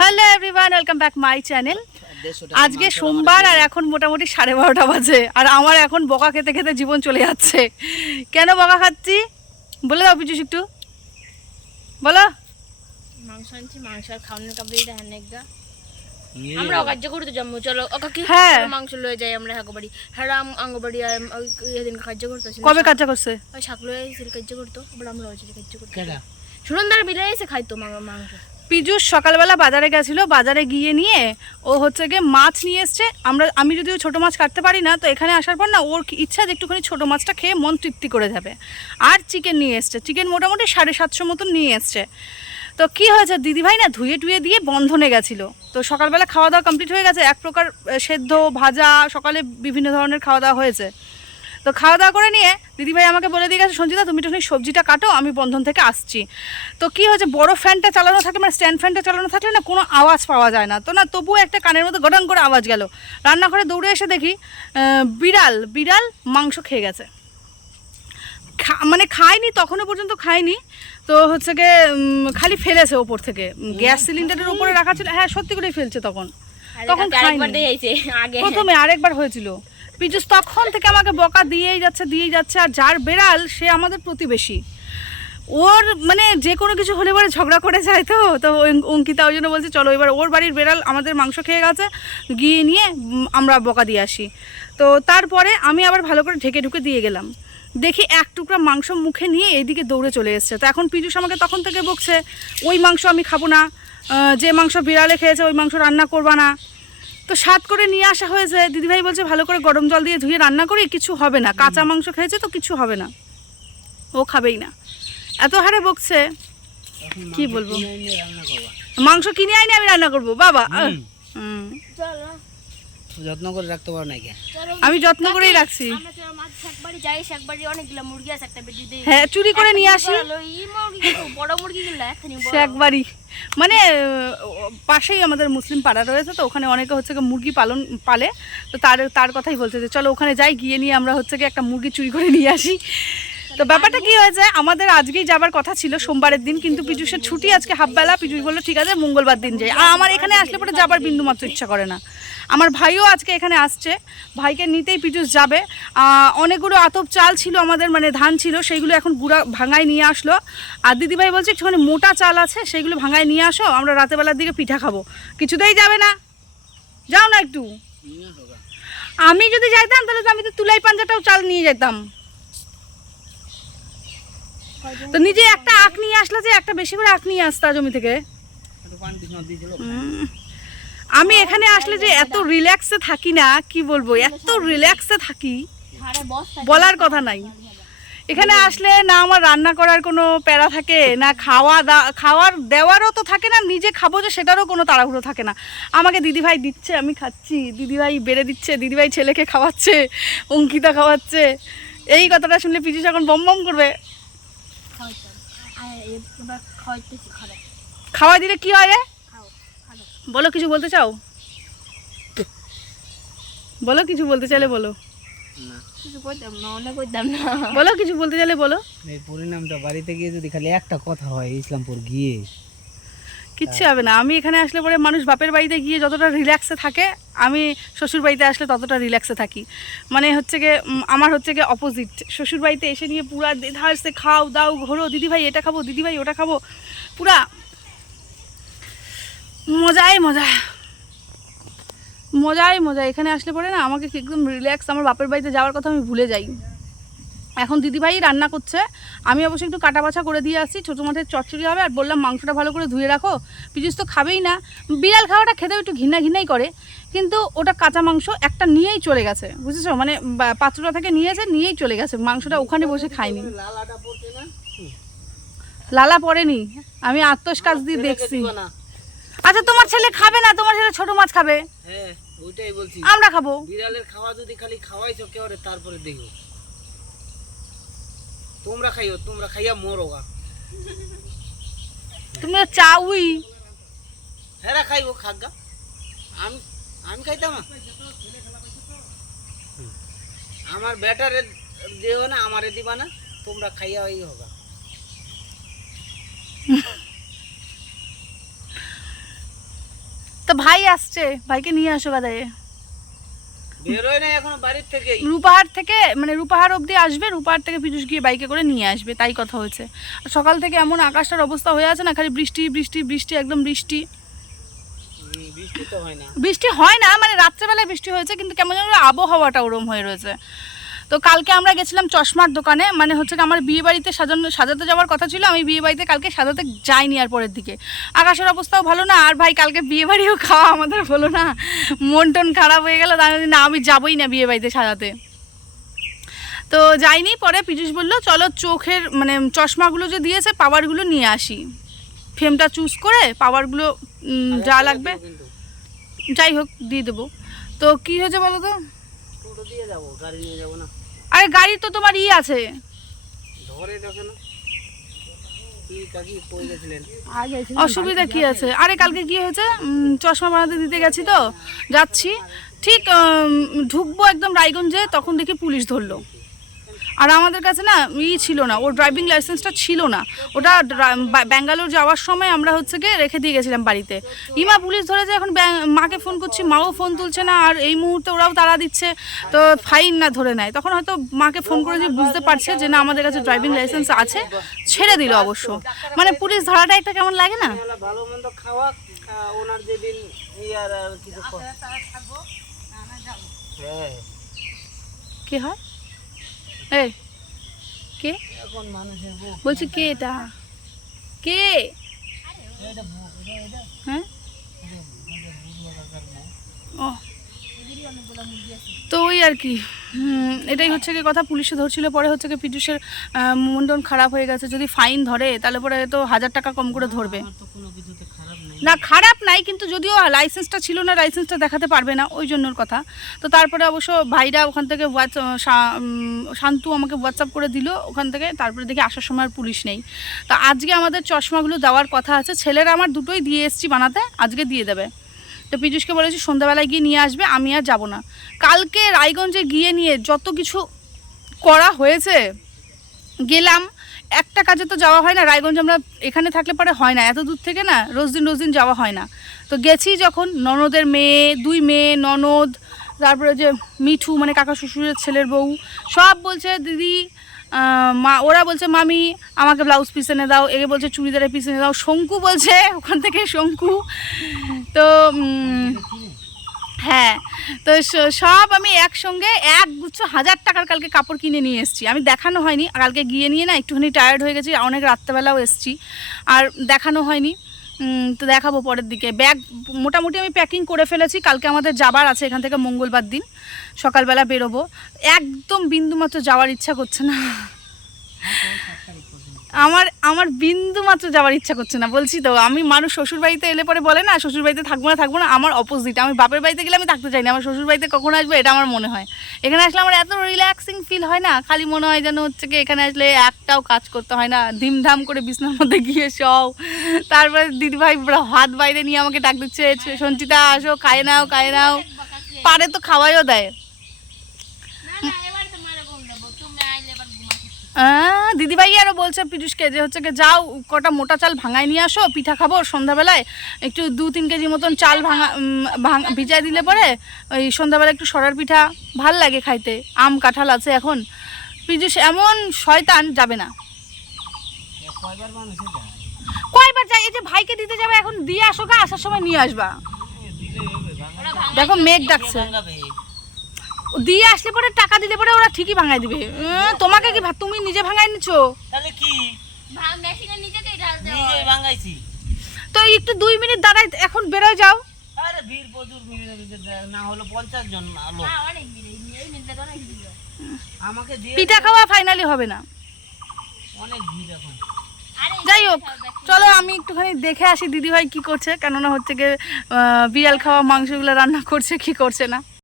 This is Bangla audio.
Hello everyone welcome back my channel আজকে সোমবার আর এখন মোটামুটি সাড়ে বারোটা বাজে। আর আমার এখন বকা খেতে খেতে জীবন চলে যাচ্ছে। কেন বকা খাচ্ছি? বলে দাও পিছু একটু। বলো। মাংস আনছি মাংস আর খাওয়ানোর আমরা অকার্য করতে চলো। হ্যাঁ। মাংস লয়ে যাই আমরা হাগবাড়ি হ্যাঁ আঙ্গবাড়ি এদিন কার্য করতেছি। কবে করছে? ওই শাক লয়ে এসে কার্য করতো। এবার আমরা ওই কার্য করতো সুনন্দার বিলে এসে খাইতো মাংস। পিজুস সকালবেলা বাজারে গেছিল, বাজারে গিয়ে নিয়ে ও হচ্ছে গিয়ে মাছ নিয়ে এসছে। আমরা, আমি যদিও ছোটো মাছ কাটতে পারি না, তো এখানে আসার পর না ওর ইচ্ছা যে একটুখানি ছোটো মাছটা খেয়ে মন তৃপ্তি করে যাবে। আর চিকেন নিয়ে এসছে চিকেন মোটামুটি সাড়ে সাতশো মতন নিয়ে এসছে। তো কি হয়েছে, দিদিভাই না ধুয়ে টুয়ে দিয়ে বন্ধনে গেছিল। তো সকালবেলা খাওয়া দাওয়া কমপ্লিট হয়ে গেছে, এক প্রকার সেদ্ধ, ভাজা, সকালে বিভিন্ন ধরনের খাওয়া দাওয়া হয়েছে। তো খাওয়া দাওয়া করে নিয়ে দিদিভাই আমাকে বলে দিয়ে গেছে সঞ্জিতা তুমি একটুখানি সবজিটা কাটো আমি বন্ধন থেকে আসছি। তো কি হয়েছে বড় ফ্যানটা চালানো থাকলে মানে স্ট্যান্ড ফ্যানটা চালানো থাকলে না কোনো আওয়াজ পাওয়া যায় না। তো না তবুও একটা কানের মধ্যে গটাং করে আওয়াজ গেল। রান্নাঘরে দৌড়ে এসে দেখি বিড়াল বিড়াল মাংস খেয়ে গেছে। মানে খায়নি তখনও পর্যন্ত খায়নি। তো হচ্ছে গিয়ে খালি ফেলেছে ওপর থেকে। গ্যাস সিলিন্ডারের উপরে রাখা ছিল হ্যাঁ সত্যি করেই ফেলছে তখন। তখন প্রথমে আরেকবার হয়েছিল। পিজুস তখন থেকে আমাকে বকা দিয়েই যাচ্ছে দিয়েই যাচ্ছে, আর যার বেড়াল সে আমাদের প্রতিবেশী। ওর মানে যে কোনো কিছু হলে পরে ঝগড়া করে যায় তো তো অঙ্কিতা ওই জন্য বলছে, চলো এবার ওর বাড়ির বেড়াল আমাদের মাংস খেয়ে গেছে, গিয়ে নিয়ে আমরা বকা দিয়ে আসি। তো তারপরে আমি আবার ভালো করে ঢেকে ঢুকে দিয়ে গেলাম। দেখি এক টুকরা মাংস মুখে নিয়ে এইদিকে দৌড়ে চলে এসছে। তো এখন পিজুস আমাকে তখন থেকে বকছে, ওই মাংস আমি খাব না যে মাংস বিড়ালে খেয়েছে, ওই মাংস রান্না করবা না। তো স্বাদ করে নিয়ে আসা হয়েছে দিদিভাই বলছে ভালো করে গরম জল দিয়ে ধুয়ে রান্না করি কিছু হবে না। কাঁচা মাংস খেয়েছে তো কিছু হবে না। ও খাবেই না। এত হারে বকছে। কি বলব? মাংস কিনে আইনি আমি রান্না করব। বাবা হুম। যত্ন করে রাখতে পারো না কে আমি যত্ন করেই রাখছি। হ্যাঁ চুরি করে নিয়ে আসি। একবারই। মানে পাশেই আমাদের মুসলিম পাড়া রয়েছে তো ওখানে অনেকে হচ্ছে গিয়ে মুরগি পালন পালে। তো তার তার কথাই বলছে যে চলো ওখানে যাই গিয়ে নিয়ে আমরা হচ্ছে গিয়ে একটা মুরগি চুরি করে নিয়ে আসি। তো ব্যাপারটা কি হয়েছে? আমাদের আজকেই যাবার কথা ছিল, সোমবারের দিন, কিন্তু পিজুসের ছুটি আজকে হাফবেলা। পিজুস বলল, ঠিক আছে, মঙ্গলবার দিন যাই। আর আমার এখানে আসলে পরে যাবার বিন্দু মাত্র ইচ্ছা করে না। আমার ভাইও আজকে এখানে আসছে। ভাইকে নিতেই পিজুস যাবে। অনেকগুলো আতপ চাল ছিল আমাদের মানে ধান ছিল, সেইগুলো এখন গুঁড়া ভাঙায় নিয়ে আসলো। আর দিদিভাই বলছে, একটুখানি মোটা চাল আছে, সেইগুলো ভাঙায় নিয়ে আসো, আমরা রাতেবেলার দিকে পিঠা খাব। কিছুতেই যাবে না। যাও না একটু। আমি যদি যাইতাম, তাহলে তো আমি তো তুলাই পাঞ্জাটাও চাল নিয়ে যেতাম। তো নিজে একটা আখ নিয়ে আসলে যে একটা বেশি করে আখ নিয়ে আসতা জমি থেকে? আমি এখানে আসলে যে এত রিল্যাক্সে থাকি না, কি বলব? এত রিল্যাক্সে থাকি বলার কথা নাই। এখানে আসলে না আমার রান্না করার কোনো প্যারা থাকে, না খাওয়া দা- খাওয়ার দেওয়ারও তো থাকে না, নিজে খাব যে সেটারও কোনো তাড়াহুড়ো থাকে না। আমাকে দিদিভাই দিচ্ছে, আমি খাচ্ছি। দিদিভাই বেড়ে দিচ্ছে, দিদিভাই ছেলেকে খাওয়াচ্ছে, অঙ্কিতা খাওয়াচ্ছে। এই কথাটা শুনলে পিছু এখন বম বম করবে খাওয়াইতে আর এবার খাওয়াইতেছি খারাপ খাওয়া দিলে কি হয় রে? বলো কিছু বলতে চাও? বলো কিছু বলতে চাইলে বলো। না। কিছু করতাম না অনেক করতাম না। বলো কিছু বলতে চাইলে বলো। এই পরিণামটা বাড়িতে গিয়ে যদি খালি একটা কথা হয় ইসলামপুর গিয়ে কিচ্ছু হবে না। আমি এখানে আসলে পরে মানুষ বাপের বাড়িতে গিয়ে যতটা রিল্যাক্সে থাকে, আমি শ্বশুর বাড়িতে আসলে ততটা রিল্যাক্সে থাকি। মানে হচ্ছে গিয়ে আমার হচ্ছে গিয়ে অপোজিট শ্বশুর বাড়িতে এসে নিয়ে পুরা দেধারসে খাও, দাও, ঘোরো দিদিভাই এটা খাব দিদিভাই ওটা খাব, পুরা মজাই মজা। মজাই মজা। এখানে আসলে পরে না আমাকে একদম রিল্যাক্স আমার বাপের বাড়িতে যাওয়ার কথা আমি ভুলে যাই। এখন দিদিভাই রান্না করছে। আমি অবশ্যই একটু কাটা বাছা করে দিয়ে আসছি ছোটো মাঠের চচ্চড়ি হবে আর বললাম মাংসটা ভালো করে ধুয়ে রাখো। পিজুস তো খাবেই না। বিড়াল খাওয়াটা খেতেও একটু ঘৃণা ঘৃণাই করে কিন্তু ওটা কাঁচা মাংস একটা নিয়েই চলে গেছে বুঝেছ? মানে পাত্রটা থেকে নিয়েছে নিয়েই চলে গেছে। মাংসটা ওখানে বসে খায়নি লালাটা পড়ছে না লালা পড়েনি। আমি আত্মস কাজ দিয়ে দেখছি। আচ্ছা তোমার ছেলে খাবে না? তোমার ছেলে ছোট মাছ খাবে? হ্যাঁ ওইটাই বলছি। আমরা খাব। বিড়ালের খাওয়া যদি খালি খাওয়াইছো কেউ তারপরে দেখো তোমরা খাইও তোমরা খাইয়া মরো গা তুমি চাউই। হেরা খাইবো খাগা আমি আমি খাইতাম আমার বেটারে দেও না আমারে দিবা না তোমরা খাইয়া ওই হোগা তো ভাই আসছে ভাইকে নিয়ে আসো বাজারে বেরোয় না এখনও বাড়ির থেকেই। রূপাহার থেকে মানে রূপাহার অবধি আসবে রূপাহার থেকে পীযুষ গিয়ে বাইকে করে নিয়ে আসবে তাই কথা হয়েছে। সকাল থেকে এমন আকাশটার অবস্থা হয়ে আছে না খালি বৃষ্টি বৃষ্টি বৃষ্টি একদম বৃষ্টি। বৃষ্টি হয় না। বৃষ্টি হয় না মানে রাত্রেবেলায় বৃষ্টি হয়েছে কিন্তু কেমন যেন আবহাওয়াটা ওরম হয়ে রয়েছে। তো কালকে আমরা গেছিলাম চশমার দোকানে মানে হচ্ছে কি আমার বিয়ে বাড়িতে সাজানো সাজাতে যাওয়ার কথা ছিল আমি বিয়ে বাড়িতে কালকে সাজাতে যাইনি আর পরের দিকে। আকাশের অবস্থাও ভালো না আর ভাই কালকে বিয়ে বাড়িও খাওয়া আমাদের হলো না। মন টন খারাপ হয়ে গেল তাই না আমি যাবোই না বিয়ে বাড়িতে সাজাতে। তো যাইনি পরে পীযুষ বলল চলো চোখের মানে চশমাগুলো যে দিয়েছে পাওয়ারগুলো নিয়ে আসি। ফ্রেমটা চুজ করে পাওয়ারগুলো যা লাগবে। যাই হোক দিয়ে দেবো। তো কি হয়েছে বলো তো? দিয়ে যাব গাড়ি নিয়ে যাব না। আরে গাড়ি তো তোমার ই আছে। ধরে দেখে না। কি কাকি কই গেছিলেন? অসুবিধা কি আছে? আরে কালকে কি হয়েছে চশমা বানাতে দিতে গেছি তো যাচ্ছি। ঠিক ঢুকবো একদম রায়গঞ্জে তখন দেখি পুলিশ ধরলো। আর আমাদের কাছে না ই ছিল না ওর ড্রাইভিং লাইসেন্সটা ছিল না। ওটা ব্যাঙ্গালোর যাওয়ার সময় আমরা হচ্ছে গিয়ে রেখে দিয়ে গেছিলাম বাড়িতে। ইমা পুলিশ ধরেছে এখন মাকে ফোন করছি মাও ফোন তুলছে না আর এই মুহূর্তে ওরাও তাড়া দিচ্ছে। তো ফাইন না ধরে নেয়। তখন হয়তো মাকে ফোন করে যে বুঝতে পারছে যে না আমাদের কাছে ড্রাইভিং লাইসেন্স আছে ছেড়ে দিল অবশ্য। মানে পুলিশ ধরাটা একটা কেমন লাগে না? তাহলে ভালো মন্দ খাওয়া ওনার যেদিন আর কিছু ক- হ্যাঁ হয়? এই কে? বলছি কে এটা? কে? হ্যাঁ? ও। তো ওই আর কি এটাই হচ্ছে কি কথা পুলিশে ধরছিল পরে হচ্ছে কি পীযুষের আহ, মন খারাপ হয়ে গেছে যদি ফাইন ধরে তাহলে পরে তো হাজার টাকা কম করে ধরবে। না, খারাপ নাই, কিন্তু যদিও লাইসেন্সটা ছিল না লাইসেন্সটা দেখাতে পারবে না, ওই জন্যর কথা। তো তারপরে অবশ্য ভাইরা ওখান থেকে শান্তু আমাকে হোয়াটসঅ্যাপ করে দিল, ওখান থেকে তারপরে দেখি আসার সময় আর পুলিশ নেই। তো আজকে আমাদের চশমাগুলো দেওয়ার কথা আছে, ছেলেরা আমার দুটোই দিয়ে এসছি বানাতে, আজকে দিয়ে দেবে। তো পীযুষকে বলেছি সন্ধ্যাবেলায় গিয়ে নিয়ে আসবে, আমি আর যাব না। কালকে রায়গঞ্জে গিয়ে নিয়ে যত কিছু করা হয়েছে, গেলাম একটা কাজে তো যাওয়া হয় না, রায়গঞ্জ আমরা এখানে থাকলে পরে হয় না, এত দূর থেকে না রোজ দিন রোজ দিন যাওয়া হয় না। তো গেছি যখন ননদের মেয়ে, দুই মেয়ে, ননদ, তারপরে যে মিঠু মানে কাকা শ্বশুরের ছেলের বউ, সব বলছে, দিদি মা, ওরা বলছে, মামি, আমাকে ব্লাউজ পিস এনে দাও। একে বলছে, চুড়িদারের পিস এনে দাও। শঙ্কু বলছে, ওখান থেকে শঙ্কু। তো হ্যাঁ তো সব আমি একসঙ্গে এক গুচ্ছ হাজার টাকার কালকে কাপড় কিনে নিয়ে এসেছি। আমি দেখানো হয়নি কালকে গিয়ে নিয়ে না একটুখানি টায়ার্ড হয়ে গেছি, অনেক রাত্রেবেলাও এসেছি, আর দেখানো হয়নি। তো দেখাবো পরের দিকে। ব্যাগ মোটামুটি আমি প্যাকিং করে ফেলেছি, কালকে আমাদের যাবার আছে এখান থেকে মঙ্গলবার দিন, সকালবেলা বেরোবো। একদম বিন্দুমাত্র যাওয়ার ইচ্ছা করছে না। আমার আমার বিন্দু মাত্র যাওয়ার ইচ্ছা করছে না, বলছি তো। আমি মানুষ শ্বশুর বাড়িতে এলে পরে বলে না, শ্বশুর বাড়িতে থাকব না থাকব না, আমার অপোজিট আমি বাপের বাড়িতে গেলে আমি থাকতে চাই না, আমার শ্বশুর বাড়িতে কখন আসবে এটা আমার মনে হয়। এখানে আসলে আমার এত রিল্যাক্সিং ফিল হয় না, খালি মনে হয় যেন হচ্ছে কি এখানে আসলে একটাও কাজ করতে হয় না, ধিমধাম করে বিছনার মধ্যে গিয়ে সব তারপরে দিদিভাই হাত বাইরে নিয়ে আমাকে ডাক দিচ্ছে, সঞ্চিতা, আসো, খায় নাও খায় নাও। পারে তো খাওয়াইও দেয় না না এবার তোমার ঘুম দেবো তুমি আইলে এবার ঘুমাতে আহ, দিদিভাই আরও বলছে পীযুষকে যে হচ্ছে কি যাও কটা মোটা চাল ভাঙায় নিয়ে আসো পিঠা খাব সন্ধ্যাবেলায়। একটু দু তিন কেজি মতন চাল ভাঙা ভাঙ ভিজায় দিলে পরে ওই সন্ধ্যাবেলা একটু সরার পিঠা ভালো লাগে খাইতে আম কাঁঠাল আছে এখন। পীযুষ এমন শয়তান যাবে না। কয়বার যায়? যাই এই যে ভাইকে দিতে যাবে এখন দিয়ে আসো গা আসার সময় নিয়ে আসবা। দেখো মেঘ ডাকছে। দিয়ে আসলে পরে টাকা দিলে পরে ওরা ঠিকই ভাঙায় দিবে। তোমাকে কি ভা- তুমি নিজে ভাঙায় নিছো? তাহলে কি? ভাঙাইছি। তো একটু দুই মিনিট দাঁড়াই এখন বেরোয় যাও। আরে ভিড় প্রচুর না হলো পঞ্চাশ জন লোক অনেক ভিড় এই মিনিটে তো অনেক ভিড়। আমাকে দিয়ে পিঠা খাওয়া ফাইনালি হবে না। অনেক ভিড় এখন। যাই হোক চলো আমি একটুখানি দেখে আসি দিদিভাই কি করছে কেননা হচ্ছে গিয়ে বিড়াল খাওয়া মাংসগুলো রান্না করছে কি করছে না।